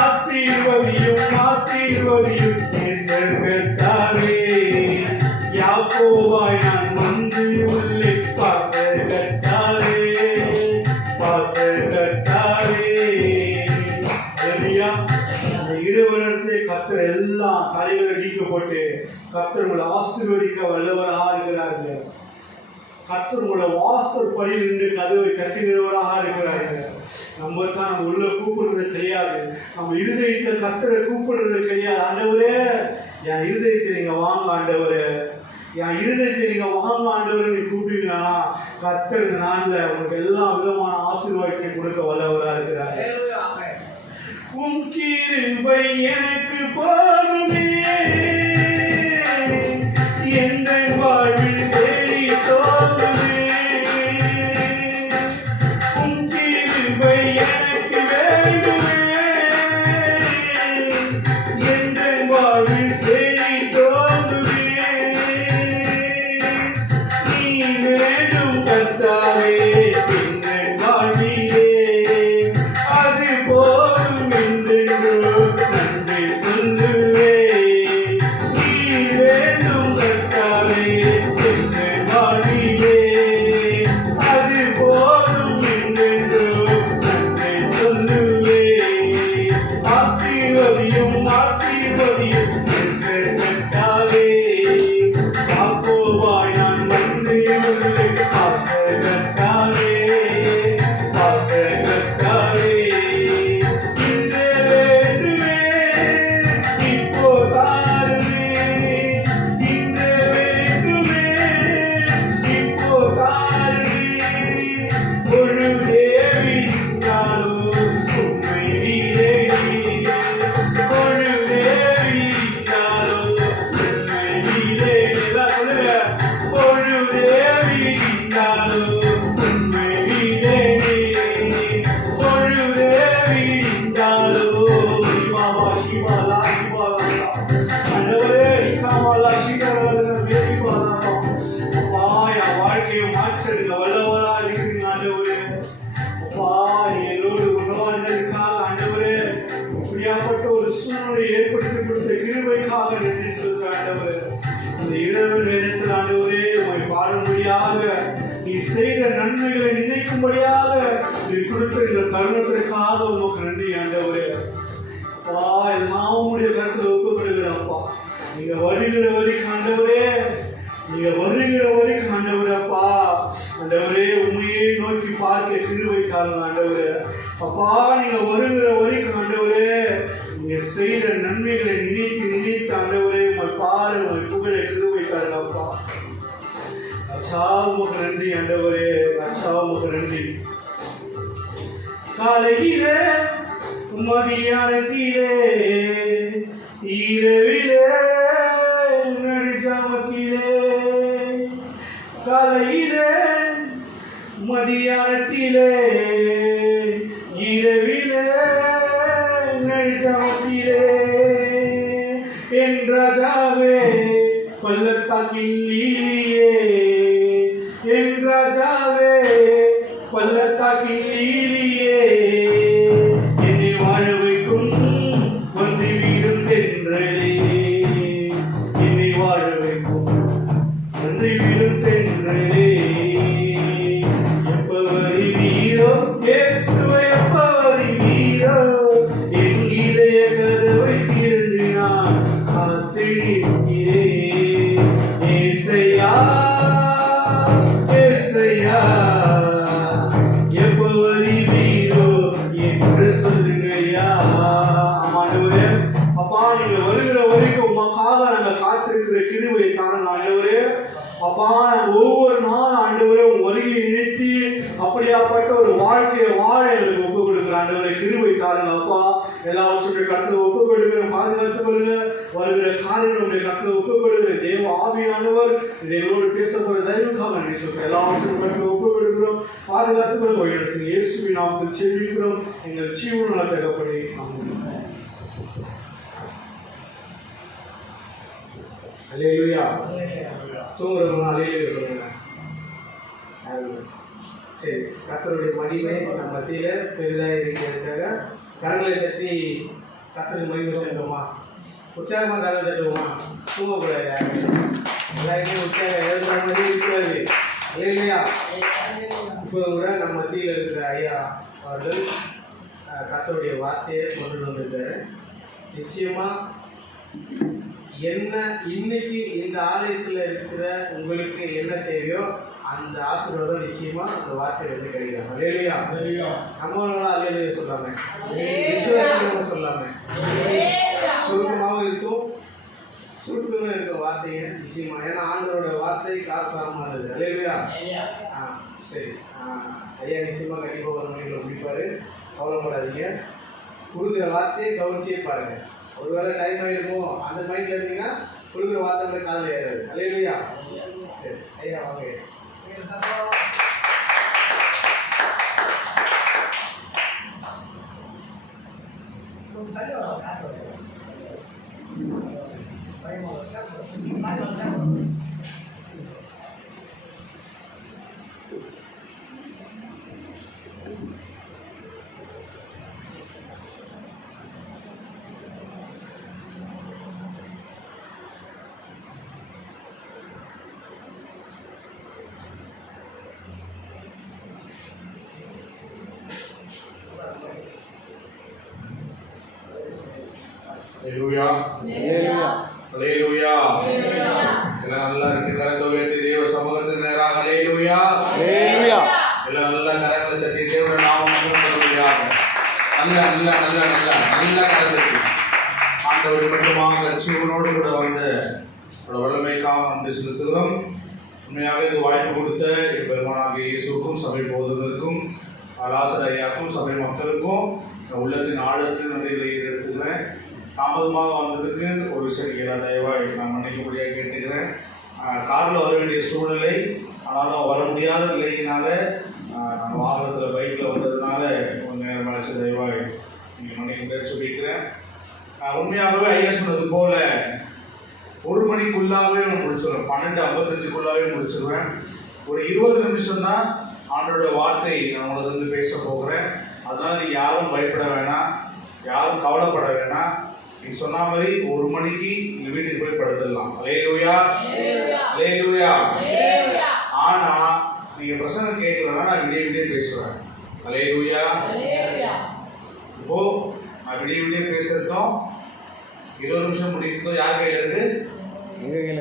ஆசீர்வதியும் ஆசீர்வதியும் நேசர்கத்தாவே. யாக்கோபாய் நான் வந்து உள்ளே பாசகத்தாவே பாசகத்தாவே. இந்த இருவரத்தை கர்த்தர் எல்லா தடைகளை நீக்கப்பட்டு கர்த்தர் உங்களை ஆசீர்வதிக்க வல்லவராக இருக்கிறார்கள். கர்த்தர் உங்களை வாசல் படியில் நின்று கதவை தட்டுகிறவராக இருக்கிறார்கள். நம்ம தான் நம்ம உள்ள கூப்பிடுறது கிடையாது, நம்ம இருதயத்தில் கர்த்தரை கூப்பிடுறது கிடையாது. ஆண்டவரே என் இருதயத்தில் நீங்க வாங்க ஆண்டவரே, என் இருதயத்தில் நீங்க வாங்க ஆண்டவரை நீ கூப்பிட்டீங்கன்னா கர்த்தர் இந்த நாளில் உங்களுக்கு எல்லா விதமான ஆசீர்வாதத்தையும் கொடுக்க வல்லவராக இருக்கிறார். உன் கிருபை எனக்கு போதுமே, எந்த வாழ்வில் செழித்தோங்குமே. உன் கிருபை எனக்கு வேண்டுமே, எந்த வாழ்வில் செழித்தோங்குமே. நீ வேண்டும் கர்த்தாவே எங்கள் வாழ்விலே, அது போதும் என்றென்று நன்றி சொல்லுவே. நீ வேண்டும் கர்த்தாவே எங்கள் வாழ்விலே, அது போதும் என்றென்று நன்றி சொல்லுவே. ஆசீர்வதியும் ஆசீர்வதியும் கர்த்தாவே. யாக்கோபாய் நான் வந்து உள்ளே பாசகத்தாவே பாசகத்தாவே. இன்றே வேண்டுமே இப்போ தாருமே, இன்றே வேண்டுமே இப்போ தாருமே. பொழுதே விடிந்தாலோ உண்மை வீரேடி, பொழுதே விடிந்தாலோ உண்மை வீரேடி. சொல்லுங்க, பொழுதே விடிந்தாலோ உண்மை வீரேடி, பொழுதே விடிந்தாலோ இமாவா சிவாலா சிவாலா. ஆண்டவரே இக்காமலா சிகரவதன வேதிவாலா. அப்பா என் வாழ்க்கையை மாற்றுங்க வல்லவரா இருக்கிறீங்க ஆண்டவரே. அப்பா என்னோடு உணவாடினதுக்காக ஆண்டவரே, இப்படியாப்பட்ட ஒரு சூழ்நிலை ஏற்படுத்தி கொடுத்த கிருபைக்காக நன்றி சொல்கிறேன் ஆண்டவரே. இந்த இரவு நேரத்தில் ஆண்டவரே உம்மை பாடும்படியாக, நீ செய்த நன்மைகளை நினைக்கும்படியாக நீ கொடுத்த இந்த தருணத்திற்காக உமக்கு நன்றி ஆண்டவரே. அப்பா எல்லாம் உடைய கருத்தில் ஒப்புக்கொடுக்கிறப்பா, நீங்க வருகிற வரைக்கும் ஆண்டவரே, நீங்க வருகிற வரைக்கும் ஆண்டவரப்பா ஆண்டவரே உண்மையை நோக்கி பார்க்க கிருபை தாருங்க ஆண்டவரே. அப்பா நீங்க வருகிற வரைக்கும் ஆண்டவரே, நீங்க செய்த நன்மைகளை நினைத்து நினைத்து ஆண்டவரே உங்களை பாரு உங்களை புகழ கிருபை தாருங்க அப்பா. அச்சா உமக்கு நன்றி ஆண்டவரே, அச்சா உமக்கு நன்றி. காலையிலே மதியானத்திலே இரவிலே நடுஜாமத்திலே, காலையிலே மதியானத்திலே இரவிலே நடுஜாமத்திலே, என் ராஜாவே பள்ளத்தாக்கின் நீலியே, என் ராஜாவே பள்ளத்தாக்கின் நீலியே. என்னை வாழ வைக்கும் வந்து வீடும் தென்றலே, என்னை வாழ வைக்கும் வந்து வீடும் தென்றலே. எப்ப வருவீரோ இயேசுவே, எப்ப வருவீரோ, என் இதய கதவை திறந்து நான் காத்திருக்கிறேன். ஏசையா ஏசையா, எப்ப வருவீரோ என்று சொல்லுங்கய்யா. ஆண்டவரே அப்பா நீங்க வருகிற வரைக்கும் உமக்காக நாங்க காத்திருக்கிற கிருபை தாங்க ஆண்டவரே. அப்பா நாங்க ஒவ்வொரு நாள் ஆண்டவரே உங்க வருகையை நிறுத்தி அப்படியாப்பட்ட ஒரு வாழ்க்கையை வாழ எங்களுக்கு ஒப்பு கொடுக்குற ஆண்டவரே கிருபை தாருங்க அப்பா. எல்லாவற்றுடைய கருத்துல ஒப்பு கொடுக்கிற பாதுகாத்துக் கொள்ளுங்க. வருகிற காரியங்களுடைய கருத்துல ஒப்பு கொடுக்கிற தேவ ஆவியானவர் இதோடு பேச போற தயவுக்காக நன்றி சொல்றேன். எல்லாவற்றையும் கருத்துல ஒப்பு கொடுக்கிறோம், பாதுகாத்துக் கொள்ள வழிநடத்துங்க. இயேசுவின் நாமத்தில் செபிக்கிறோம் எங்கள் ஜீவன் நல தகப்பனே. அல்லேலூயா. தூங்குறவங்க அல்லேலூயா சொல்லுங்க. சரி, கர்த்தருடைய மகிமை நம்ம மத்தியில் பெரிதாக இருக்கிறதுக்காக கரங்களை தட்டி கர்த்தருக்கு மகிமை செலுத்துவோமா? உற்சாகமாக கரங்களை தட்டுவோமா? தூங்கக்கூடாது, எல்லாருமே உற்சாகம் எழுதுற மாதிரி இருக்கிறது இல்லையா? இப்போ கூட நம்ம மத்தியில் இருக்கிற ஐயா அவர்கள் கர்த்தருடைய வார்த்தையை கொண்டு வந்திருக்காரு. நிச்சயமாக என்ன இன்னைக்கு இந்த ஆலயத்தில் இருக்கிற உங்களுக்கு என்ன தேவையோ அந்த ஆசீர்வாதம் நிச்சயமா அந்த வார்த்தையில இருந்து கிடைக்கும். அல்லேலூயா. நம்மளா அல்லேலூயா சொல்லாம, விசுவாசிக்கிறவங்க சொல்லாம, சுருக்கமாகவும் இருக்கும், சுருக்கமாக இருக்கும் வார்த்தைங்க நிச்சயமா. ஏன்னா ஆண்டவரோட வார்த்தை காரசாரமானது. அல்லேலூயா. சரி, ஐயா நிச்சயமா கண்டிப்பாக ஒரு மணிக்குள்ள முடிப்பாரு, கவலைப்படாதீங்க. கொடுக்குற வார்த்தையை கவனிச்சே பாருங்க. ஒருவேளை டைம் ஆகிடுமோ அந்த மைண்டில் இருந்தீங்கன்னா கொடுக்குற வார்த்தைகளை காதில் ஏறாது. அல்லேலூயா. சரி ஐயா வாங்க. ஹல்லேலூயா. ஹல்லேலூயா. எல்லாம் நல்லா ரெண்டு கரத்தை உயர்த்தி தேவ சமூகத்துக்கு நேராக ஹல்லேலூயா. ஹல்லேலூயா. எல்லாம் நல்லா கரங்களை தட்டி தேவனுடைய நாமம் மகிமைப்படுவதாக. நல்ல நல்ல நல்ல நல்ல நல்ல கரத்தை ஆண்டவர் மட்டுமாக ஜீவனோடு கூட வந்த வல்லமைக்காக நன்றி செலுத்துகிறோம். உண்மையாக இது வாய்ப்பு கொடுத்த பெருமானாக இயேசுக்கும் சபை போதகருக்கும் லாசர் ஐயாக்கும் சபை மக்களுக்கும் உள்ளத்தின் ஆழத்தில் நன்றிகளை எடுத்துக்கிறேன். தாமதமாக வந்ததுக்கு ஒரு விஷயம் தயவாக நான் மன்னிக்கும்படியாக கேட்டுக்கிறேன். காரில் வர வேண்டிய சூழ்நிலை, ஆனாலும் வர முடியாத நிலையினால நான் வாகனத்தில் பைக்கில் வந்ததுனால கொஞ்சம் நேரம் ஆச்சு. தயவாக நீங்கள் மன்னிக்கும்படியாக சொல்லிக்கிறேன். உண்மையாகவே ஐயா சொன்னது போல 1 மணிக்குள்ளாகவே நான் முடிச்சிடுவேன், 12:55 முடிச்சிடுவேன். ஒரு 20 நிமிஷம் தான் ஆண்டோட வார்த்தை நான் உனது பேச போகிறேன். அதனால நீ யாரும் பயப்பட வேணாம், யாரும் கவலைப்பட வேணாம். நீ சொன்ன மாதிரி 1 மணிக்கு நீங்க வீட்டுக்கு போய் படுத்துடலாம். அல்லேலூயா. அல்லேலூயா. ஆனா நீங்க பிரசங்கம் கேட்கலன்னா நான் விடிய விடிய பேசுவேன். அல்லேலூயா. இப்போ நான் விடிய விடிய பேசுறதும் 20 நிமிஷம் முடிக்கிறதும் யார் கையில இருக்கு?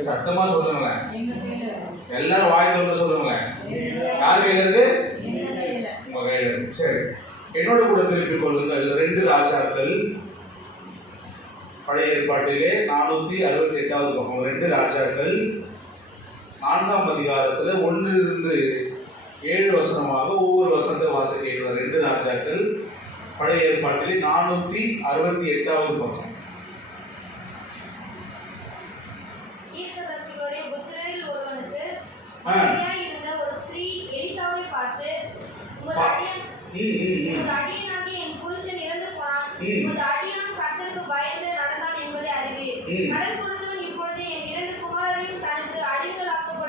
சத்தமா சொல்லுங்களேன், எல்லாரும் வாய் திறந்து சொல்லுங்களேன். யார் கையில இருக்கு? உங்க கையில இருக்கு. சரி, என்னோட கூட திருப்பிக் கொள்ளுங்கள். 2 ராஜாக்கள் பழைய ஏற்பாட்டிலே 468வது பக்கம். 2 ராஜாக்கள் 4ஆம் அதிகாரத்துல 1 - 7 வசனமாக ஒவ்வொரு வசனத்தை வாசிக்கிறோம். 2 ராஜாக்கள் பழைய ஏற்பாட்டிலே 468வது பக்கம். ஒரு ஸ்திரீ எலிசாவை பார்த்து, உமது அடியனாகிய என் புருஷன் இறந்து போனான், உமது அடியான் கர்த்தருக்கு பயந்து நடந்தான் என்பதை அறிவீர். கடன் கொடுத்தவன் இப்பொழுது என் 2 குமாரரையும் தனக்கு அடிமைகளாக்கக்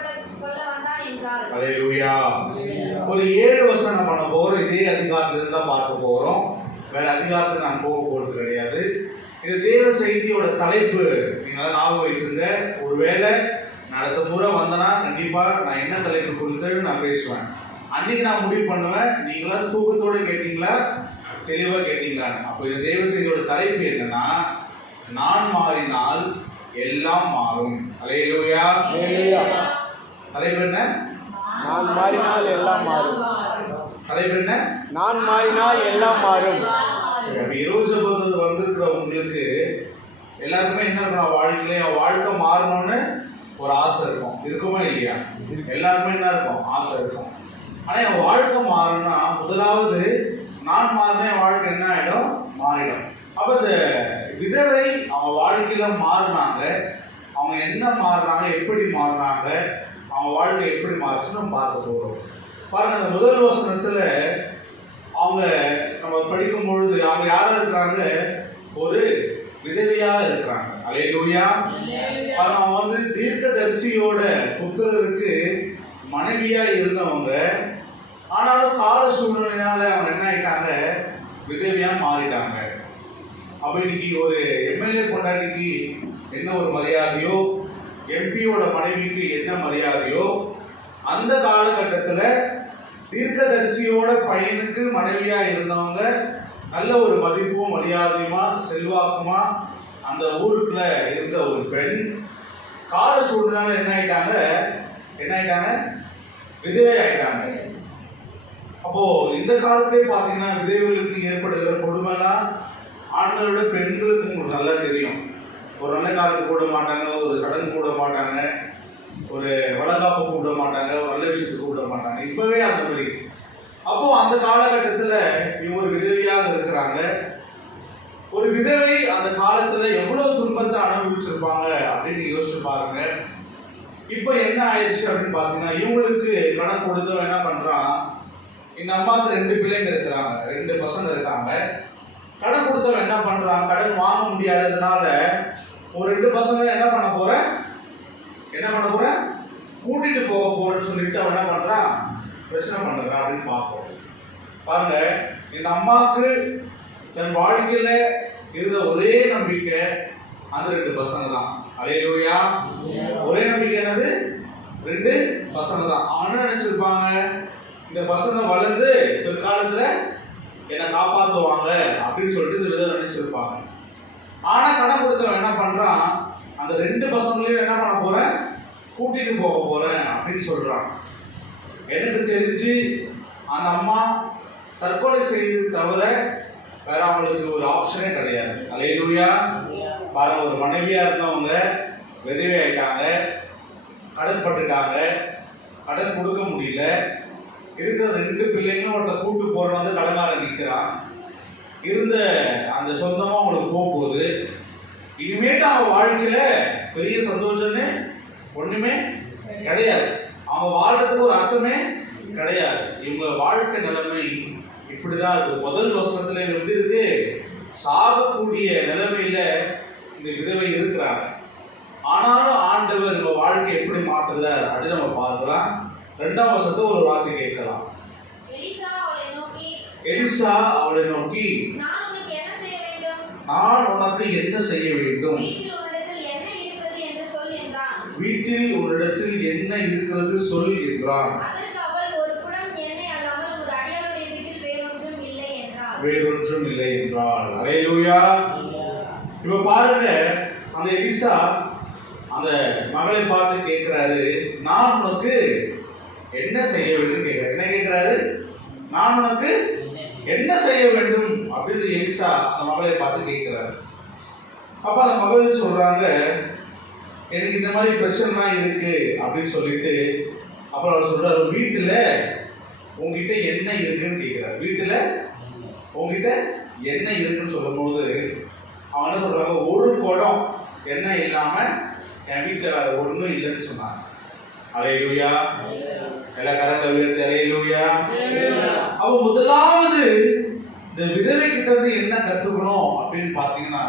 கொள்ள வந்தான் என்றார். அல்லேலூயா. ஒரு 7 வசனம் நம்ம பண்ண போறோம். இதே அதிகாரத்திலிருந்து தான் பார்க்க போறோம். வேற அதிகாரத்துக்கு நான் போக போறது கிடையாது. இது தேவ செய்தியோட தலைப்பு நீங்க ஞாபகம் வைத்துங்க. ஒருவேளை அடுத்த முறை வந்தனா கண்டிப்பா நான் என்ன தலைப்பு கொடுத்து நான் பேசுவேன். அன்னைக்கு நான் முடிவு பண்ணுவேன், நீங்களா தூக்கத்தோட கேட்டீங்களா தெளிவா கேட்டீங்களான்னு. அப்போ இந்த தேவ செய்தியோட தலைப்பு என்னன்னா, நான் மாறினால் எல்லாம் மாறும். அல்லேலூயா. தலைப்பு என்ன? நான் மாறினால் எல்லாம் மாறும். தலைப்பு என்ன? நான் மாறினால் எல்லாம் மாறும். இருபது வந்திருக்கிற உங்களுக்கு எல்லாருக்குமே என்ன இருக்கணும்? வாழ்க்கையில வாழ்க்கை மாறணும்னு ஒரு ஆசை இருக்கும். இருக்குமா இல்லையா? எல்லாருமே என்ன இருக்கும்? ஆசை இருக்கும். ஆனா என் வாழ்க்கை மாறணும்னா முதலாவது நான் மாறினா என் வாழ்க்கை என்ன ஆயிடும்? மாறிடும். அப்ப இந்த விதவை அவங்க வாழ்க்கையில மாறினாங்க. அவங்க என்ன மாறினாங்க, எப்படி மாறினாங்க, அவங்க வாழ்க்கை எப்படி மாறுச்சுன்னு நம்ம பார்க்க போறோம். பாருங்க, அந்த முதல் வசனத்துல அவங்க நம்ம படிக்கும் பொழுது அவங்க யாரும் இருக்கிறாங்க? ஒரு விதவையாக இருக்கிறாங்க. அல்லேலூயா. அவங்க தீர்க்கதரிசியோட புத்திரருக்கு மனைவியா இருந்தவங்க ஆனாலும் கால சூழ்நிலையினால அவங்க என்ன ஆயிட்டாங்க, விதவியா மாறிட்டாங்க. அப்ப இன்னைக்கு ஒரு எம்எல்ஏ பொண்டாட்டிக்கு என்ன ஒரு மரியாதையோ, எம்பியோட மனைவிக்கு என்ன மரியாதையோ, அந்த காலகட்டத்துல தீர்க்கதரிசியோட பையனுக்கு மனைவியா இருந்தவங்க நல்ல ஒரு மதிப்பும் மரியாதையுமா செல்வாக்குமா அந்த ஊருக்குள்ள இருந்த ஒரு பெண் கால சூழ்நிலை என்ன ஆயிட்டாங்க, விதவை ஆயிட்டாங்க. அப்போ இந்த காலத்திலே பாத்தீங்கன்னா விதவைகளுக்கு ஏற்படுகிற கொடுமைலாம் ஆண்களோட பெண்களுக்கு உங்களுக்கு நல்லா தெரியும். ஒரு நல்ல காலத்துக்கு கூட மாட்டாங்க, ஒரு சடங்கு கூட மாட்டாங்க, ஒரு வளகாப்பு கூட மாட்டாங்க, ஒரு நல்ல விஷயத்துக்கு கூட மாட்டாங்க. இப்பவே அந்த மாதிரி. அப்போ அந்த காலகட்டத்துல இவங்க ஒரு விதவையாக இருக்கிறாங்க. ஒரு விதவை அந்த காலத்துல எவ்வளவு துன்பத்தை அனுபவிச்சிருப்பாங்க அப்படின்னு யோசிச்சு பாருங்க. இப்ப என்ன ஆயிடுச்சு அப்படின்னு பாத்தீங்கன்னா, இவங்களுக்கு கடன் கொடுத்தவன் என்ன பண்றான், இந்த அம்மாவுக்கு 2 பிள்ளைங்க இருக்கிறாங்க, 2 பசங்க இருக்காங்க. கடன் கொடுத்தவன் என்ன பண்றான், கடன் வாங்க முடியாததுனால ஒரு 2 பசங்க என்ன பண்ண போற கூட்டிட்டு போக போறேன்னு சொல்லிட்டு அவன் என்ன பண்றான், பிரச்சனை பண்ணுறான் அப்படின்னு பார்ப்போம். பாருங்க, இந்த அம்மாவுக்கு தன் வாழ்க்கையில இருந்த ஒரே நம்பிக்கை அந்த 2 பசங்க தான். அல்லேலூயா. ஒரே நம்பிக்கை என்னது, 2 பசங்க தான். அவன் என்ன நினைச்சிருப்பாங்க, இந்த பசங்க வளர்ந்து பிற்காலத்துல என்னை காப்பாற்றுவாங்க அப்படின்னு சொல்லிட்டு இந்த விதம் நினைச்சிருப்பாங்க. ஆனா கடன் கொடுத்தவன் என்ன பண்றான், அந்த 2 பசங்களையும் என்ன பண்ண போறேன், கூட்டிட்டு போக போறேன் அப்படின்னு சொல்றான். எனக்கு தெரிஞ்சு அந்த அம்மா தற்கொலை செய்து தவிர வேற அவங்களுக்கு ஒரு ஆப்ஷனே கிடையாது. அல்லேலூயா. பாருங்க, ஒரு மனைவியா இருந்தவங்க விதவை ஆயிட்டாங்க, கடன் பட்டுட்டாங்க, கடன் கொடுக்க முடியல, இருக்கிற 2 பிள்ளைங்களும் ஒருத்த கூட்டு போறவங்க கடங்கார நிற்கிறான். இருந்த அந்த சொந்தமா அவங்களுக்கு போகும்போது இனிமேட்டு அவங்க வாழ்க்கையில பெரிய சந்தோஷம்னு ஒண்ணுமே கிடையாது. அவங்க வாழ்றதுக்கு ஒரு அர்த்தமே கிடையாது. இவங்க வாழ்க்கை நிலைமை இப்படிதான் இருக்கு. முதல் வசனத்துல எப்படி இருக்கு, சாகக்கூடிய நிலைமையில இந்த விதவை இருக்கிறாங்க. ஆனாலும் ஆண்டவர் இவங்க வாழ்க்கை எப்படி மாத்துகிறார் அப்படின்னு நம்ம பார்க்கலாம். 2ஆம் வசனத்தை ஒரு வாசி கேட்கலாம். எலிசா அவளை நோக்கி, நான் உனக்கு என்ன செய்ய வேண்டும், வீட்டில் உன்னிடத்தில் என்ன இருக்கிறது சொல் என்றான். வேறொன்றும் இல்லை என்றாள். அல்லேலூயா. இப்ப பாருங்க, அந்த எலிசா அந்த மகளை பார்த்து கேட்கிறாரு, நான் உனக்கு என்ன செய்ய வேண்டும் கேட்கிறாரு. என்ன கேட்கிறாரு, நான் உனக்கு என்ன செய்ய வேண்டும் அப்படின்னு எலிசா அந்த மகளை பார்த்து கேட்கிறாரு. அப்ப அந்த மகள் சொல்றாங்க, எனக்கு இந்த மாதிரி பிரச்சனைலாம் இருக்கு அப்படின்னு சொல்லிட்டு அப்புறம் அவர் சொல்றாரு, வீட்டுல உங்ககிட்ட என்ன இருக்குன்னு கேட்கிறாரு. வீட்டுல உங்ககிட்ட என்ன இருக்குன்னு சொல்லும் போது அவங்க என்ன சொல்றாங்க, ஒரு குடம் எண்ணெய் இல்லாம என் வீட்டுல வேற ஒண்ணும் இல்லைன்னு சொன்னாங்க. அல்லேலூயா. எல்லா கரங்களை உயர்த்தி அல்லேலூயா. அப்ப முதலாவது இந்த விதவை கிட்ட இருந்து என்ன கத்துக்கணும் அப்படின்னு பாத்தீங்கன்னா,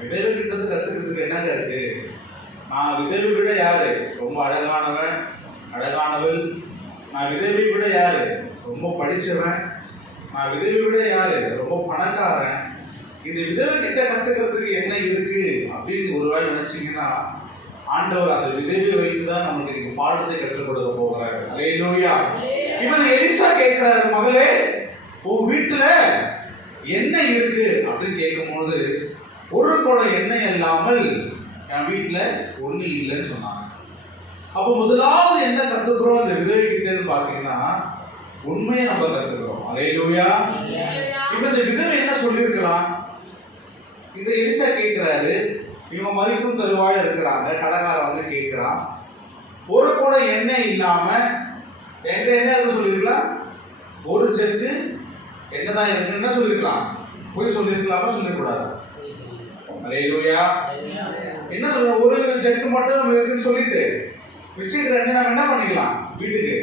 விதவை கிட்ட இருந்து கத்துக்கிறதுக்கு என்னங்க இருக்கு, நான் விதவை விட யாரு ரொம்ப அழகானவன் அழகானவள், நான் விதவை விட யாரு ரொம்ப படிச்சவன், நான் விதவை விட யாரு ரொம்ப பணக்காரன். இந்த விதவை கிட்ட கத்துக்கிறதுக்கு என்ன இருக்கு அப்படின்னு ஒருவேளை நினைச்சீங்கன்னா, ஆண்டவர் அந்த விதவை வைத்துதான் நமக்கு நீங்க பாடத்தை கற்றுக் கொடுக்க போகிறாரு. அல்லேலூயா. இவன் எலிசா கேட்கிறாரு, மகளே உன் வீட்டுல என்ன இருக்கு அப்படின்னு கேட்கும்போது, ஒரு குடம் எண்ணெய் இல்லாமல் என் வீட்டுல ஒண்ணு இல்லைன்னு சொன்னாங்க. அப்போ முதலாவது என்ன கத்துக்கிறோம் இந்த விதவை கிட்ட பாத்தீங்கன்னா, உண்மையை நம்ம கத்துக்கிறோம். அல்லேலூயா. இப்ப இந்த விதவை என்ன சொல்லியிருக்கலாம், இந்த எலிசா கேட்கிறாரு, இவங்க மதிப்பும் தருவாழ இருக்கிறாங்க, கடைக்கார வந்து கேட்கிறான், ஒரு குடம் எண்ணெய் இல்லாம எங்க என்ன சொல்லிருக்கலாம், ஒரு செக்கு என்னதான் இருக்குன்னு சொல்லிருக்கலாம், போய் சொல்லிருக்கலாமா சொல்லக்கூடாது. அல்லேலூயா. என்ன சொல்ற, ஒரு செக்கு மட்டும் நம்ம இருக்குன்னு சொல்லிட்டு வச்சுக்கிற எண்ணெய் நம்ம என்ன பண்ணிக்கலாம், வீட்டுக்கு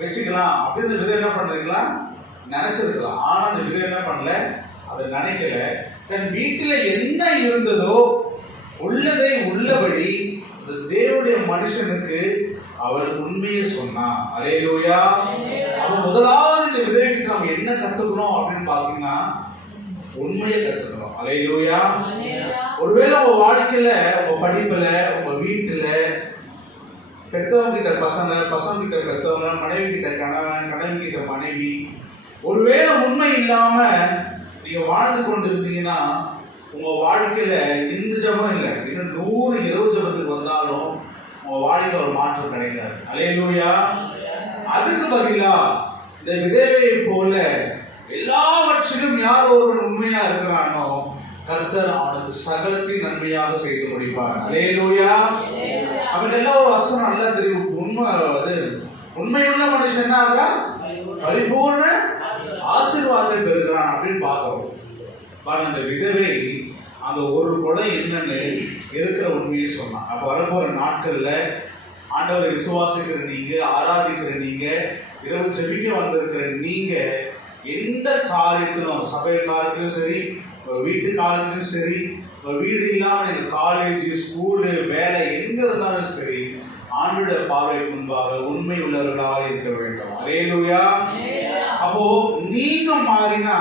வச்சுக்கலாம் அப்படின்னு விதை என்ன பண்ணிருக்கலாம், நினைச்சிருக்கலாம். ஆனா அந்த விதை என்ன பண்ணல, அதை நினைக்கல. தன் வீட்டுல என்ன இருந்ததோ உள்ளதை உள்ளபடி தேவனுடைய மனுஷனுக்கு அவர் உண்மையை சொன்னார். அல்லேலூயா. அப்ப முதலாவது இந்த விதைக்கு நம்ம என்ன கத்துக்கணும் அப்படின்னு பாத்தீங்கன்னா உண்மையை கத்துக்கணும். அல்லேலூயா. ஒருவேளை உங்க வாழ்க்கையில, உங்க படிப்புல, உங்க வீட்டுல, பெத்தவங்க கிட்ட பசங்க, பசங்க கிட்ட பெத்தவங்க, மனைவி கிட்ட கணவன், கணவன் கிட்ட மனைவி, ஒருவேளை உண்மை இல்லாம நீங்க வாழ்ந்து கொண்டிருந்தீங்கன்னா உங்க வாழ்க்கையில இந்த ஜபம் இல்லை, இன்னும் 100 இரவு ஜபத்துக்கு வந்தாலும் உங்க வாழ்க்கையில ஒரு மாற்றம் கிடைக்காது. அல்லேலூயா. அதுக்கு பதிலா இந்த விதவையை போல எல்லாவற்றிலும் யார் ஒருவன் உண்மையா இருக்கிறானோ கர்த்தர் அவனுக்கு சகலத்தையும் நன்மையாக செய்து முடிப்பார். அல்லேலூயா. அவன் எல்லாம் ஒரு வசனம் நல்லா தெரியும். உண்மையுள்ள மனுஷன் என்ன ஆகிறா? பரிபூர்ண ஆசீர்வாதத்தை பெறுகிறான் அப்படின்னு பார்க்கிறோம். அந்த விதவை அந்த ஒரு கொடை என்னன்னு இருக்கிற உண்மையை சொன்னான். அப்ப வரப்போற நாட்கள்ல ஆண்டவரை விசுவாசிக்கிற நீங்க, ஆராதிக்கிற நீங்க, இரவு ஜெபிக்க வந்திருக்கிற நீங்க, எந்த காரியத்திலும், சபை காலத்திலும் சரி, வீட்டு காலத்திலும் சரி, வீடு இல்லாம நீங்க காலேஜ், ஸ்கூலு, வேலை எங்க இருந்தாலும் சரி, ஆண்டோட பார்வை முன்பாக உண்மை உள்ளவர்களாக இருக்க வேண்டும். அல்லேலூயா. அப்போ நீங்க மாறினா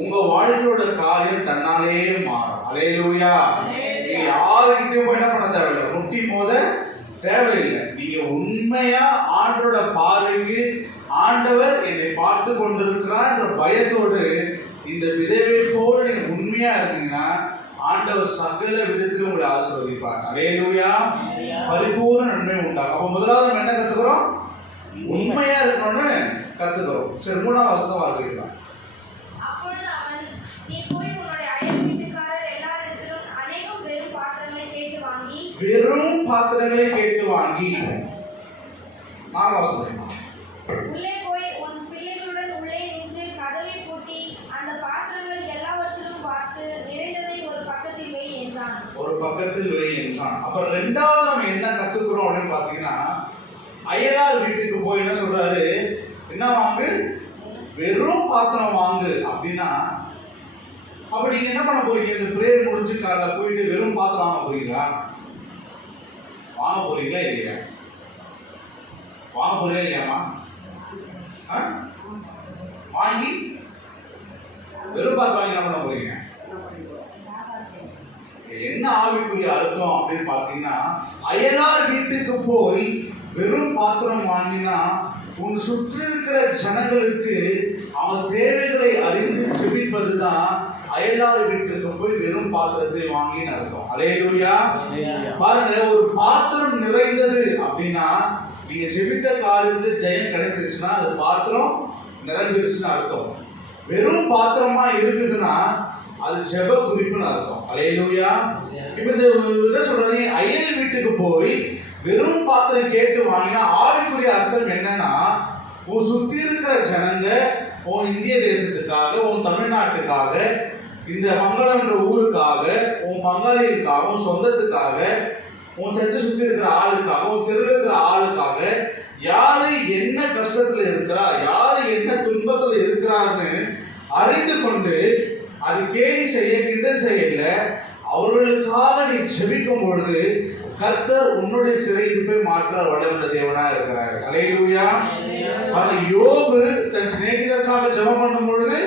உங்க வாழ்க்கையோட காரியம் தன்னாலே மாறும். அல்லேலூயா. நீங்க யாருக்கிட்டையும் போய் என்ன பண்ண தேவையில்லை, முட்டி மோத தேவையில்லை. நீங்க உண்மையா ஆண்டோட பார்வைக்கு ஆண்டவர் என்னை பார்த்து கொண்டிருக்கிறார் என்ற பயத்தோடு இந்த விதவை போல நீங்க உண்மையா இருந்தீங்கன்னா ஆண்டவர் சகல விதத்திலும் உங்களை ஆசீர்வதிப்பார். அல்லேலூயா. பரிபூர்ண நன்மை உண்டாகும். அப்ப முதலாவது நம்ம என்ன கத்துக்கிறோம்? உண்மையா இருக்கணும்னு கத்துக்கிறோம். சரி, 3ஆம் வசனம் வாசிக்கலாம். அப்பொழுது அவன், நீ போய் உன்னுடைய அயல் வீட்டுக்காரர் எல்லாரிடத்திலும் அநேகம் வெறும் பாத்திரங்களை கேட்டு வாங்கி 4ஆம் வசனம். உள்ளே போய் உன் பிள்ளைகளுடன் உள்ளே நின்று கதவை பூட்டி அந்த பாத்திரங்கள் எல்லாவற்றிலும் பார்த்து நிறைந்ததை ஒரு பக்கத்தில் வை என்றான். ஒரு பக்கத்தில் வை என்றான். அப்புறம் 2வது நம்ம என்ன கத்துக்கிறோம் அப்படின்னு பாத்தீங்கன்னா, அயலார் வீட்டுக்கு போய் என்ன சொல்றாரு? என்ன வாங்கு? வெறும் பாத்திரம் வாங்கு அப்படின்னா, அப்ப நீங்க என்ன பண்ண போறீங்க? இந்த பிரேயர் முடிஞ்சு காலைல போயிட்டு வெறும் பாத்திரம் வாங்க போறீங்களா? வாங்க போறீங்களா இல்லையா? வாங்க போறீங்களா இல்லையாமா? வாங்கி வெறும் பாத்திரம் வாங்கி என்ன பண்ண போறீங்க? என்ன ஆவிக்குரிய அர்த்தம் அப்படின்னு பாத்தீங்கன்னா, அயலார் வீட்டுக்கு போய் வெறும் பாத்திரம் வாங்கினா உன் சுற்றி இருக்கிற ஜனங்களுக்கு அவன் தேவைகளை அறிந்து ஜெபிப்பதுதான் அயலார் வீட்டுக்கு போய் வெறும் பாத்திரத்தை வாங்கின்னு அர்த்தம். அல்லேலூயா. பாருங்க, ஒரு பாத்திரம் நிறைந்தது அப்படின்னா நீங்க ஜெபித்த காரியத்துக்கு ஜெயம் கிடைச்சிருச்சுன்னா அது பாத்திரம் நிரம்பிருச்சுன்னு அர்த்தம். வெறும் பாத்திரமா இருக்குதுன்னா அது ஜெப குறிப்புன்னு அர்த்தம். அல்லேலூயா. இப்ப இந்த என்ன சொல்றாரு? அயல் வீட்டுக்கு போய் வெறும் பாத்திரம் கேட்டு வாங்கினா ஆவிக்குரிய அர்த்தம் என்னன்னா, உன் சுத்தி இருக்கிற ஜனங்க உன் இந்திய தேசத்துக்காக, உன் தமிழ்நாட்டுக்காக, இந்த மங்களம் என்ற ஊருக்காக, உன் பங்காளிகளுக்காக, உன் சொந்தத்துக்காக, உன் சர்ச்சை சுத்தி இருக்கிற ஆளுக்காக, உன் தெருவில் இருக்கிற ஆளுக்காக, யாரு என்ன கஷ்டத்துல இருக்கிறா, யாரு என்ன துன்பத்துல இருக்கிறான்னு அறிந்து கொண்டு அது கேலி செய்ய, கிண்டல் செய்யல, அவர்களுக்காக நீ ஜெபிக்கும் பொழுது கர்த்தர் உன்னுடைய சிறையிருப்பை மாற்ற வல்லமையுள்ள தேவனா இருக்கிறார். அல்லேலூயா. அது யோபு தன் சிநேகிதருக்காக ஜெபம் பண்ணும் பொழுது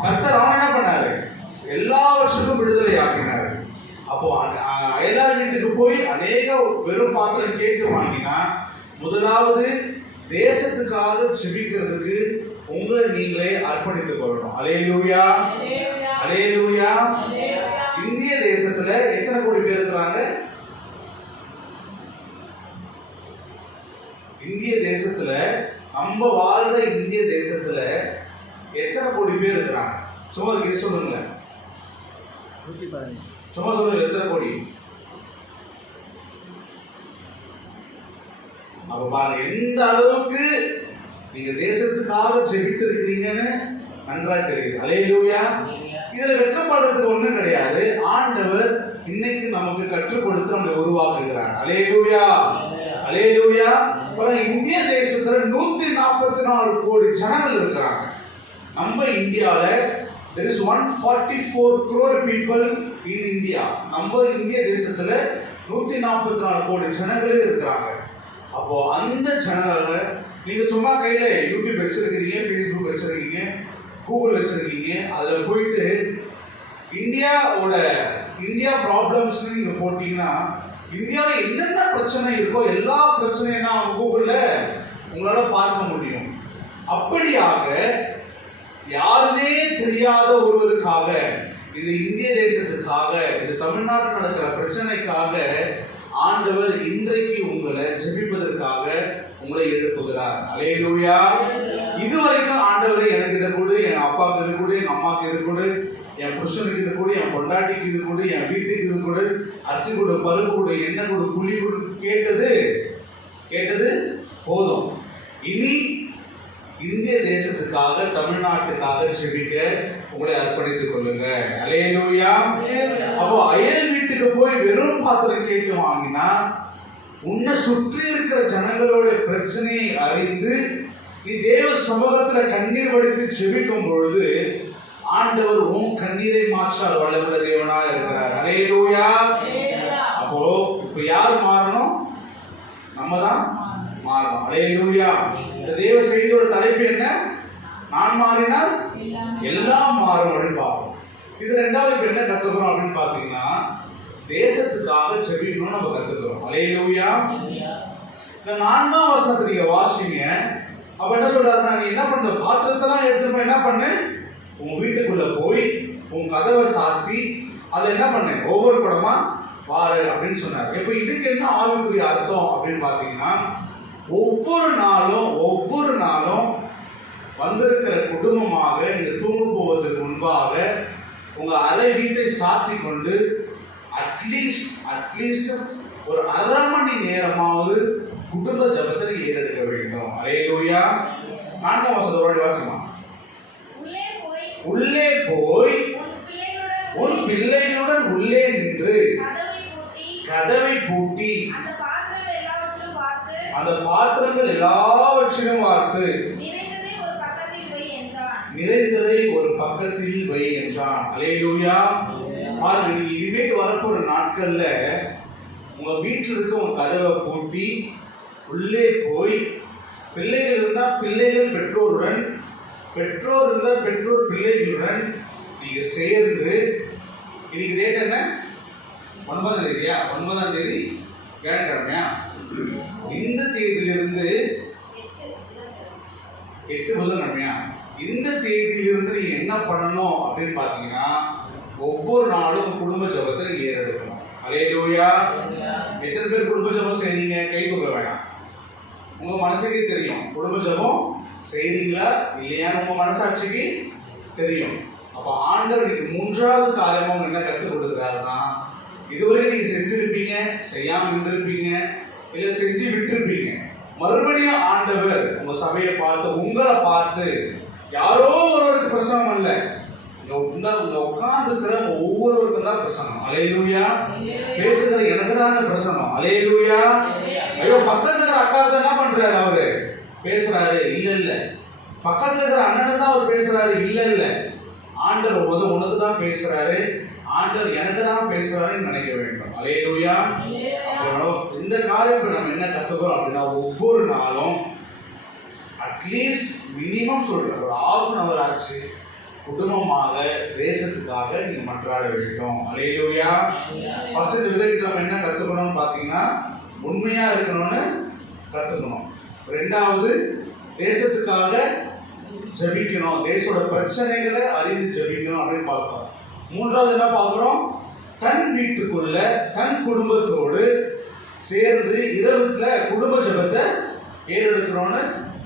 கர்த்தர் அவன் என்ன பண்ணாரு? எல்லாவற்றுக்கும் விடுதலை ஆக்கினார். அப்போ அயலார் வீட்டுக்கு போய் அநேக வெறும் பாத்திரம் கேட்டு வாங்கினா, முதலாவது தேசத்துக்காக ஜெபிக்கிறதுக்கு உங்களை நீங்களே அர்ப்பணித்துக் கொள்ளணும். அல்லேலூயா. அல்லேலூயா. இந்திய தேசத்துல எத்தனை கோடி பேர் இருக்கிறாங்க? இந்திய தேசத்துல, நம்ம வாழ்ற இந்திய தேசத்துல எத்தனை கோடி பேர் இருக்கிறாங்க? சும்மா ஒரு கெஸ் சொல்லுங்க. சும்மா சொல்லுங்க, எத்தனை கோடி? அப்ப பாருங்க எந்த அளவுக்கு நீங்க தேசத்துக்காக ஜெபித்திருக்கீங்கன்னு நன்றாக தெரியுது. அல்லேலூயா. இதுல வெட்கப்படுறதுக்கு ஒண்ணும் கிடையாது. ஆண்டவர் இன்னைக்கு நமக்கு கற்றுக் கொடுத்து நம்மளை உருவாக்குகிறார். அல்லேலூயா. அல்லேலூயா. இந்திய தேசத்துல 144 கோடி ஜனங்கள் இருக்கிறாங்க. நம்ம இந்தியால there is 144 crore people in India. நம்ம இந்திய தேசத்துல 144 கோடி ஜனங்களே இருக்கிறாங்க. அப்போ அந்த ஜனங்களை நீங்க சும்மா கையில யூடியூப் வச்சிருக்கீங்க, ஃபேஸ்புக் வச்சிருக்கீங்க, கூகுள் வச்சிருக்கீங்க, அதுல போயிட்டு இந்தியா ப்ராப்ளம்ஸ் நீங்க போட்டீங்கன்னா இந்தியாவில் என்னென்ன பிரச்சனை இருக்கோ எல்லா பிரச்சனையும் நான் கூகுள்ல உங்களால பார்க்க முடியும். அப்படியாக யாருமே தெரியாத ஒருவருக்காக, இந்த இந்திய தேசத்துக்காக, இந்த தமிழ்நாட்டில் நடக்கிற பிரச்சனைக்காக ஆண்டவர் இன்றைக்கு உங்களை ஜெபிப்பதற்காக உங்களை எழுப்புகிறார். அல்லேலூயா. இதுவரைக்கும் ஆண்டவரே எனக்கு இதை கொடு, என் அப்பாவுக்கு இது கொடு, என் அம்மாவுக்கு இது கொடு, என் புருஷனுக்கு இது கொடு, என் பொண்டாட்டிக்கு இது கொடு, என் வீட்டுக்கு இது கொடு, அரிசி கொடு, பருப்பு கொடு, எண்ணெய் கொடு, புளி கொடு கேட்டது போதும். இனி இந்திய தேசத்துக்காக, தமிழ்நாட்டுக்காக ஜெபிக்க உங்களை அர்ப்பணித்துக் கொள்ளுங்க. அல்லேலூயா. அப்போ அயல் வீட்டுக்கு போய் வெறும் பாத்திரம் கேட்டு வாங்கினா உன்னை சுற்றி இருக்கிற ஜனங்களோட பிரச்சனையை அறிந்து நீ தேவ சமூகத்துல கண்ணீர் வடித்து ஜெபிக்கும் பொழுது ஆண்டவர் உன் கண்ணீரை மாற்றால் வல்லமுள்ள தேவனா இருக்கிறார். அல்லேலூயா. அப்போ இப்ப யார் மாறணும்? நம்ம தான் மாறணும். அல்லேலூயா. இந்த தேவ செய்தியோட தலைப்பு என்ன? நான் மாறினால் எல்லாம் மாறும் அப்படின்னு பார்ப்போம். இது ரெண்டாவது இப்ப என்ன கத்துக்கிறோம் அப்படின்னு பாத்தீங்கன்னா, தேசத்துக்காக ஜெபிக்கணும்னு நம்ம கத்துக்கிறோம். அல்லேலூயா. இந்த 4ஆம் வசனத்தை நீங்க வாசிங்க. அப்ப என்ன சொல்றாருன்னா, நீ என்ன பண்ண, பாத்திரத்தெல்லாம் எடுத்துட்டு என்ன பண்ணு, உன் வீட்டுக்குள்ள போய் உன் கதவை சாத்தி அதை என்ன பண்ண, ஒவ்வொரு குடமா பாரு அப்படின்னு சொன்னார். இப்ப இதுக்கு என்ன ஆவிக்குரிய அர்த்தம் அப்படின்னு பாத்தீங்கன்னா, ஒவ்வொரு நாளும் வந்திருக்கிற குடும்பமாக நீங்க தூங்க போவதற்கு முன்பாக உங்க அறை வீட்டை சாத்தி கொண்டு அட்லீஸ்ட் ஒரு அரை மணி நேரமாவது குடும்ப ஜபத்தை ஏறெடுக்க வேண்டும். அல்லேலூயா. 4ஆம் வசனத்தோட வாசிமா. உள்ளே போய் உன் பிள்ளைகளுடன் உள்ளே நின்று கதவை பூட்டி அந்த பாத்திரங்கள் எல்லாவற்றிலும் பார்த்து நிறைந்ததை ஒரு பக்கத்தில் வை என்றான். அல்லேலூயா. இனிமேல் வரப்போற நாட்கள்ல உங்க வீட்டில் இருக்க உங்க கதவை பூட்டி உள்ளே போய், பிள்ளைகள் இருந்தா பிள்ளைகள் பெற்றோருடன், பெற்றோர் இருந்தால் பெற்றோர் பிள்ளைகளுடன் நீங்க சேர்ந்து, இன்னைக்கு டேட் என்ன? 9ஆம் தேதியா? 9ஆம் தேதி வியாழக்கிழமையா? இந்த தேதியிலிருந்து 8 புதன்கிழமையா? இந்த தேதியிலிருந்து நீங்க என்ன பண்ணணும் அப்படின்னு பாத்தீங்கன்னா, ஒவ்வொரு நாளும் குடும்ப ஜபத்தை ஏறெடுக்கணும். அல்லேலூயா. எத்தனை பேர் குடும்ப ஜபம் செய்றீங்க? கை தூக்க வேண்டாம். உங்க மனசுக்கே தெரியும் குடும்ப ஜபம் செய்றீங்களா இல்லையான்னு உங்க மனசாட்சிக்கு தெரியும். அப்ப ஆண்டவர் 3வது காரியமும் என்ன கற்றுக் கொடுக்கிறாருன்னா, இதுவரை நீங்க செஞ்சிருப்பீங்க, செய்யாம இருந்திருப்பீங்க, இல்ல செஞ்சு விட்டுருப்பீங்க. மறுபடியும் ஆண்டவர் உங்க சபையை பார்த்து, உங்களை பார்த்து, யாரோ ஒருவருக்கு பிரசவம் அல்ல, உட்கார்ந்துக்கிற ஒவ்வொருவருக்கும் தான் பிரசனம். அல்லேலூயா. பேசுகிற எனக்கு தானே பிரசனம். அல்லேலூயா. ஐயோ, பக்கத்துல இருக்கிற அக்காவுக்கு என்ன பண்றாரு? அவரு பேசுறாரு? இல்ல. பக்கத்துல இருக்கிற அண்ணனுக்கு தான் அவர் பேசுறாரு? இல்ல. ஆண்டவர் உனக்கு தான் பேசுறாரு, ஆண்டவர் எனக்கு தான் பேசுறாருன்னு நினைக்க வேண்டும். அல்லேலூயா. இந்த காரியம் நம்ம என்ன கத்துக்கிறோம் அப்படின்னா, ஒவ்வொரு நாளும் அட்லீஸ்ட் மினிமம் சொல்றேன், ஒரு 1/2 hour ஆச்சு குடும்பமாக தேசத்துக்காக நீங்க மன்றாட வேண்டும். அல்லேலூயா. ஃபர்ஸ்ட் இந்த விதத்துல நம்ம என்ன கத்துக்கணும்னு பாத்தீங்கன்னா, உண்மையா இருக்கணும்னு கத்துக்கணும். 2வது தேசத்துக்காக ஜெபிக்கணும், தேசோட பிரச்சனைகளை அறிந்து ஜெபிக்கணும் அப்படின்னு பார்த்தோம். 3வது என்ன பார்க்கிறோம்? தன் வீட்டுக்குள்ள தன் குடும்பத்தோடு சேர்ந்து இரவுல குடும்ப ஜெபத்தை ஏறெடுக்கிறோம்னு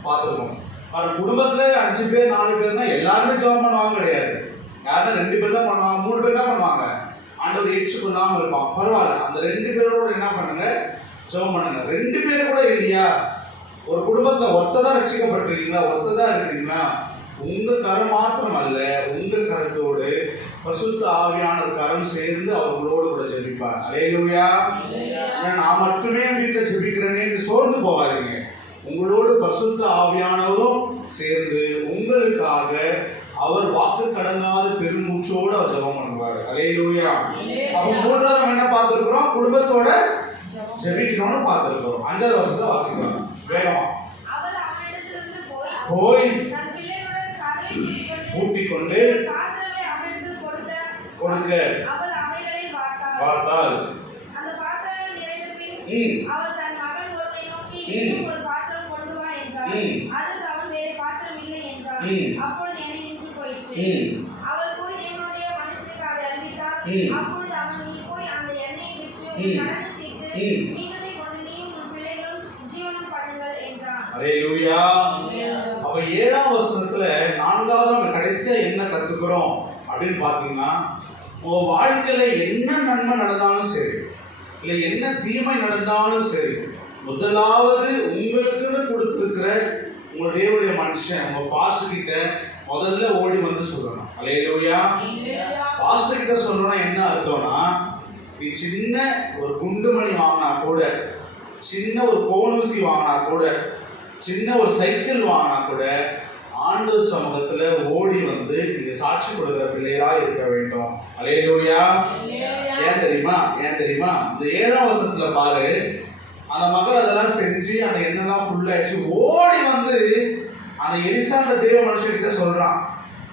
பார்த்துருக்கோம். குடும்பத்துல 5 பேர் 4 பேர்னா எல்லாருமே ஜெபம் பண்ணுவாங்க கிடையாது. யாரும் 2 பேர் தான் பண்ணுவாங்க, 3 பேர் தான் பண்ணுவாங்க. ஆண்டவர் ஏற்றுக்கொள்ளாம இருப்பான். பரவாயில்ல, அந்த 2 பேரோட என்ன பண்ணுங்க, ஜெபம் பண்ணுங்க. 2 பேர் கூட இல்லையா, ஒரு குடும்பத்துல ஒருத்ததான் ரட்சிக்கப்பட்டிருக்கீங்களா, ஒருத்ததான் இருக்கீங்களா, உங்க கரம் மாத்திரம் அல்ல, உங்க கரத்தோடு பரிசுத்த ஆவியானவர் கரம் சேர்ந்து அவர்களோடு கூட ஜெபிப்பார். அல்லேலூயா. நான் மட்டுமே வீட்டில் ஜெபிக்கிறேன்னு சோர்ந்து போகாதீங்க. உங்களோடு பரிசுத்த ஆவியானவரும் சேர்ந்து உங்களுக்காக அவர் வாக்கு கடங்காத பெருமூச்சோடு அவர் ஜெபம் பண்ணுவார். அல்லேலூயா. அப்ப 3வது என்ன பார்த்திருக்கிறோம்? குடும்பத்தோட ஜெபிக்கணும்னு பார்த்திருக்கிறோம். 5வது வசனத்தை வாசிக்கிறோம் வேகமா. அவள் அவனிடத்திலிருந்து போய் தன் பிள்ளைகளுடன் கதவை பூட்டிக் கொண்டு பாத்திரங்களை அவனுக்கு கொடுக்க அவள் அவைகளை பார்த்தாள். அந்த பாத்திரங்கள் நிறைந்த பின் அவள் தன் மகன் ஒருவனை நோக்கி இன்னும் ஒரு பாத்திரம் கொண்டு வா என்றாள். அதற்கு அவன் வேறு பாத்திரம் இல்லை என்றான். அப்பொழுது எண்ணெய் நின்று போயிற்று. அவள் போய் தேவனுடைய மனுஷனுக்கு அதை அறிவித்தாள். அப்பொழுது அவன், நீ போய் அந்த எண்ணெயை விற்று உன் கடனை தீர்த்து மீதத்தை கொண்டு நீயும் உன் பிள்ளைகளும் ஜீவனம் பண்ணுங்கள் என்றான். அல்லேலூயா. அப்ப 7ஆம் வசனத்துல 4வது நம்ம கடைசியா என்ன கத்துக்கிறோம் அப்படின்னு பாத்தீங்கன்னா, உங்க வாழ்க்கையில என்ன நன்மை நடந்தாலும் சரி, இல்ல என்ன தீமை நடந்தாலும் சரி, முதலாவது உங்களுக்குன்னு கொடுத்திருக்கிற உங்க தேவனுடைய மனுஷன் உங்க பாஸ்டர் கிட்ட முதல்ல ஓடி வந்து சொல்லணும். அல்லேலூயா. பாஸ்டர் கிட்ட சொல்லணும்னா என்ன அர்த்தம்னா, நீ சின்ன ஒரு குண்டுமணி வாங்கினா கூட, சின்ன ஒரு கோணூசி வாங்கினா கூட, சின்ன ஒரு சைக்கிள் வாங்கினா கூட ஆண்டவர் சமூகத்துல ஓடி வந்து நீங்க சாட்சி கொடுக்கிற பிள்ளையா இருக்க வேண்டும். அல்லேலூயா. ஏன் தெரியுமா? இந்த 7ஆம் வசனத்துல பாரு, அந்த மகள் அதெல்லாம் செஞ்சு அந்த எண்ணெல்லாம் ஃபுல்லாச்சு ஓடி வந்து அந்த எலிசாந்த தேவ மனுஷன்கிட்ட சொல்றான்,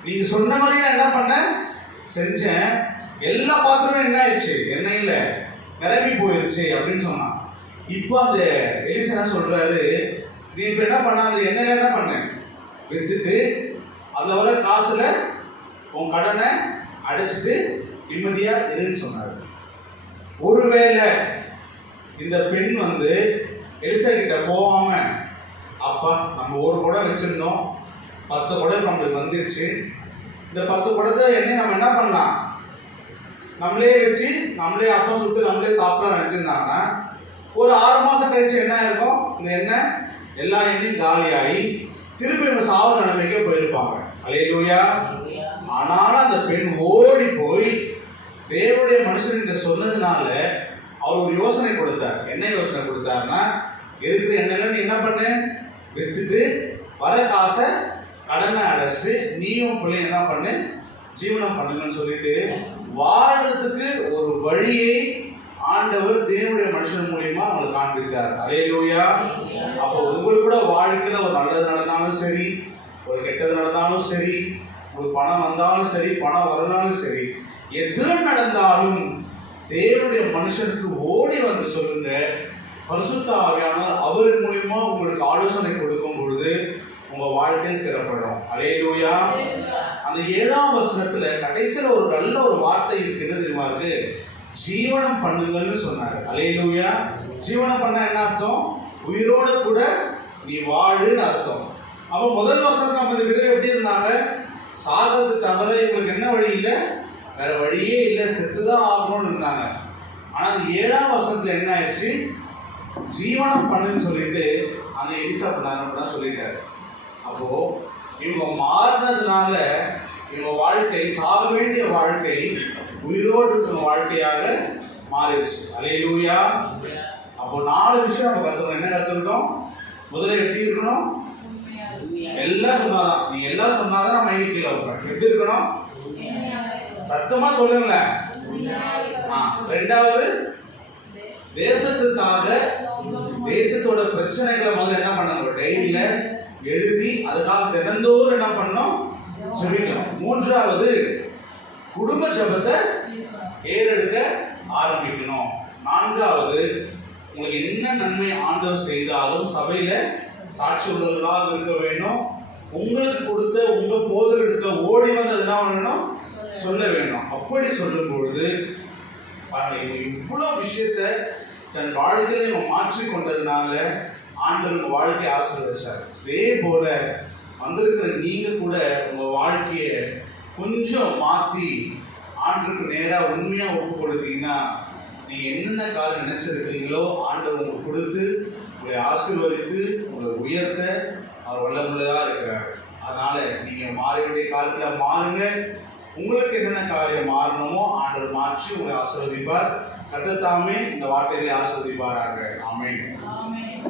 நீங்க சொன்ன மாதிரி நான் என்ன பண்ணேன் செஞ்சேன், எல்லா பாத்திரமும் என்ன ஆயிடுச்சு, எண்ணெயில நிரம்பி போயிருச்சு அப்படின்னு சொன்னான். இப்போ அந்த எலிசா என்ன சொல்றாரு, நீ இப்ப என்ன பண்ண, அந்த எண்ணெயில என்ன பண்ண வித்துட்டு அதுல வர காசுல உன் கடனை அடைச்சிட்டு நிம்மதியா இருன்னு சொன்னாரு. ஒருவேளை இந்த பெண் வந்து எலிசா கிட்ட போகாம, அப்பா நம்ம ஒரு குடம் வச்சிருந்தோம், 10 குடம் நம்மளுக்கு வந்துருச்சு, இந்த 10 குடத்தை எண்ணெய் நம்ம என்ன பண்ணலாம், நம்மளே வச்சு நம்மளே அப்பம் சுட்டு நம்மளே சாப்பிடலாம் நினைச்சிருந்தாங்கன்னா, ஒரு 6 மாசம் கழிச்சு என்ன இருக்கும், இந்த எண்ணெய் எல்லா எண்ணெயும் காலியாகி திருப்பி இவங்க சாவு நிலைமைக்கு போயிருப்பாங்க. அல்லேலூயா. ஆனாலும் அந்த பெண் ஓடி போய் தேவனுடைய மனுஷன்கிட்ட சொன்னதுனால அவர் ஒரு யோசனை கொடுத்தார். என்ன யோசனை கொடுத்தாருன்னா, இருக்கிற எண்ணெயில நீ என்ன பண்ண, வித்துட்டு வர காசை கடனை அடைச்சிட்டு நீயும் பிள்ளை என்ன பண்ணு, ஜீவனம் பண்ணுங்கன்னு சொல்லிட்டு வாழ்றதுக்கு ஒரு வழியை ஆண்டவர் தேவனுடைய மனுஷன் மூலியமா அவங்களுக்கு காண்பித்தார். அல்லேலூயா. அப்போ உங்களுக்கு கூட வாழ்க்கையில ஒரு நல்லது நடந்தாலும் சரி, ஒரு கெட்டது நடந்தாலும் சரி, ஒரு பணம் வந்தாலும் சரி, பணம் வரலாலும் சரி, எது நடந்தாலும் தேவனுடைய மனுஷனுக்கு ஓடி வந்து சொல்லுங்க. பரிசுத்த ஆவியானவர் அவர் மூலியமா உங்களுக்கு ஆலோசனை கொடுக்கும் பொழுது உங்க வாழ்க்கை ஸ்திரப்படும். அல்லேலூயா. அந்த 7ஆம் வசனத்துல கடைசியில ஒரு நல்ல ஒரு வார்த்தை இருக்கு. என்ன தெரியுமா இருக்கு, ஜீவனம் பண்ணுங்கன்னு சொன்னாரு. அல்லேலூயா. ஜீவனம் பண்ண என்ன அர்த்தம், உயிரோட கூட நீ வாழுன்னு அர்த்தம். அப்ப முதல் வசனம் நம்ம விதவை எப்படி இருந்தாங்க, சாகிறது தவிர இவங்களுக்கு என்ன வழி இல்லை, வேற வழியே இல்லை, செத்துதான் ஆகணும்னு இருந்தாங்க. ஆனா அந்த 7ஆம் வசனத்துல என்ன ஆயிடுச்சு, ஜீவனம் பண்ணுன்னு சொல்லிட்டு அந்த எலிசா பண்ணாருன்னு சொல்லிட்டாரு. அப்போ இவங்க மாறினதுனால இவங்க வாழ்க்கை சாக வேண்டிய வாழ்க்கை உயிரோடு இருக்கிற வாழ்க்கையாக மாறிடுச்சு. அல்லேலூயா. அப்போ 4 விஷயம் நம்ம கத்துக்கணும். என்ன கத்துக்கிட்டோம், முதல்ல எப்படி இருக்கணும், எல்லாம் சொன்னாதான், நீங்க எல்லாம் சொன்னாதான் நம்ம கீழே வைப்பேன். எப்படி இருக்கணும், சத்தமா சொல்லுங்களேன். 2வது தேசத்துக்காக தேசத்தோட பிரச்சனைகளை முதல்ல என்ன பண்ணணும், டைரியில எழுதி அதுக்காக தினந்தோறும் என்ன பண்ணணும், ஜெபிக்கணும். 3வது குடும்ப ஜெபத்தை ஏறெடுக்க ஆரம்பிக்கணும். 4வது உங்களுக்கு என்ன நன்மை ஆண்டவர் செய்தாலும் சபையில சாட்சி உள்ளவர்களாக இருக்க வேண்டும். உங்களுக்கு கொடுத்த உங்க போதகருக்கு ஓடி வந்து அது என்ன பண்ணணும், சொல்ல வேண்டும். அப்படி சொல்லும் பொழுது இவ்வளவு விஷயத்த தன் வாழ்க்கையில நம்ம மாற்றி கொண்டதுனால ஆண்டவர் வாழ்க்கையை ஆசீர்வதிச்சார். இதே போல வந்திருக்கிற நீங்க கூட உங்க வாழ்க்கைய கொஞ்சம் மாத்தி ஆண்டவருக்கு நேரா உண்மையா ஒப்பு கொடுத்தீங்கன்னா, நீங்க என்னென்ன காலம் நினைச்சிருக்கிறீங்களோ ஆண்டவர் உங்களுக்கு கொடுத்து உங்களை ஆசீர்வதித்து உங்களை உயர்த்த அவர் வல்லமுள்ளதா இருக்கிறார். அதனால நீங்க மாற வேண்டிய காலத்துல மாறுங்க. உங்களுக்கு என்னென்ன காரியம் மாறணுமோ ஆண்டவர் மாற்றி உங்களை ஆசீர்வதிப்பார். கர்த்தர் தாமே இந்த வார்த்தைகளை ஆசீர்வதிப்பாராக. ஆமென்.